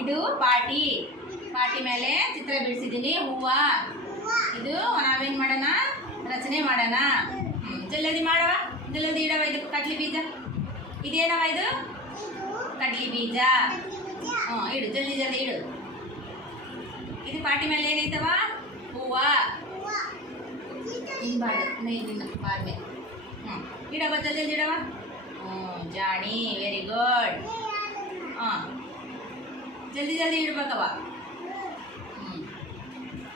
ಇದು ಪಾಟಿ ಪಾಟಿ ಮೇಲೆ ಚಿತ್ರ ಬಿಡಿಸಿದ್ದೀನಿ ಹೂವ ಇದು ನಾವೇನು ಮಾಡೋಣ ರಚನೆ ಮಾಡೋಣ ಜಲ್ದಿ ಮಾಡವ ಜಲ್ದಿ ಇಡವ ಇದು ಕಡ್ಲಿ ಬೀಜ ಇದೇನವ ಇದು ಕಡ್ಲಿ ಬೀಜ ಇಡು ಜಲ್ದಿ ಜಲ್ದಿ ಇಡು ಇದು ಪಾಟಿ ಮೇಲೆ ಏನೈತವ ಹೂವ ಹಿಂಬಾರ್ದು ನೀರಿನ ಬಾರ್ಮೆ ಇಡವ ಜಲ್ದಿ ಇಡವ ಜಾಣಿ ವೆರಿ ಗುಡ್ ಜಲ್ದಿ ಜಲ್ದಿ ಇಡ್ಬೇಕವ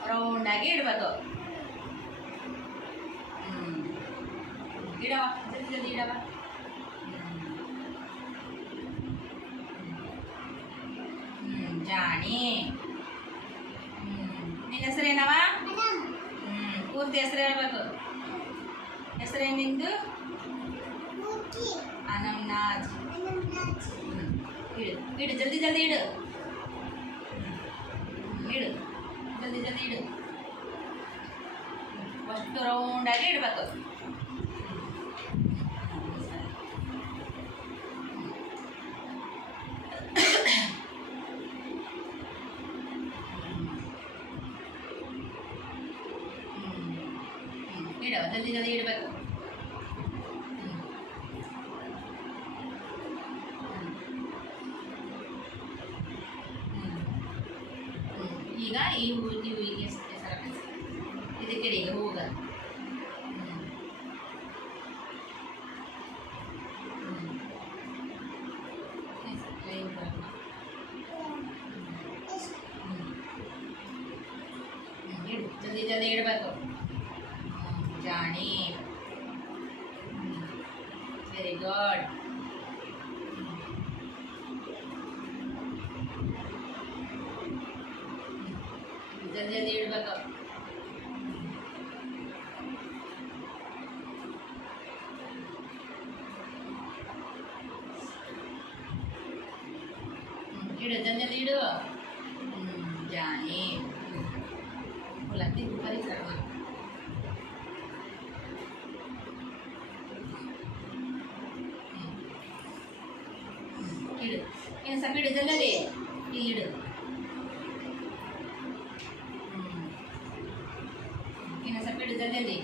ರೌಂಡಾಗಿ ಇಡ್ಬೇಕು ಇಡವ ಜಲ್ದಿ ಜಲ್ದಿ ಇಡವ ಜಾಣಿ ನಿನ್ನ ಹೆಸರೇನವ ಪೂರ್ತಿ ಹೆಸರು ಹೇಳ್ಬೇಕು ಹೆಸರೇನು ನಿಂದು ಅನಮ್ನಾಜ್ ಇಡು ಇಡು ಜಲ್ದಿ ಜಲ್ದಿ ಇಡು ಇಡು ಜಲ್ದಿ ಜಲ್ದಿ ಇಡು ಅಷ್ಟು ರೌಂಡಾಗಿ ಇಡಬೇಕು ಇಡವ ಜಲ್ದಿ ಜಲ್ದಿ ಇಡಬೇಕು ಈಗ ಈ ಹೂ ನೀವು ಈಗ ಹೆಸರ ಇದಕ್ಕೆ ಈಗ ಹೂಗ ಇಡು ಜಲ್ದಿ ಜಲ್ದಿ ಇಡಬೇಕು ಜಾಣಿ ವೆರಿ ಗುಡ್ ಜಲ್ದಿ ಜಲ್ದಿ ಇಡಬೇಕು ಇಡು ಜಲ್ದಿ ಜಲ್ದಿ ಇಡು ಜಾಣಿ ಹುಲತ್ತಿ ಪರಿಸರ ಇಡು ಇನ್ನು ಸ್ವಲ್ಪ ಇಡು ಜಲ್ದಿ ಇಲ್ಲಿ ಇಡು ಇನ್ನು ಸ್ವಲ್ಪ ಇಡು ಜಲ್ದಿ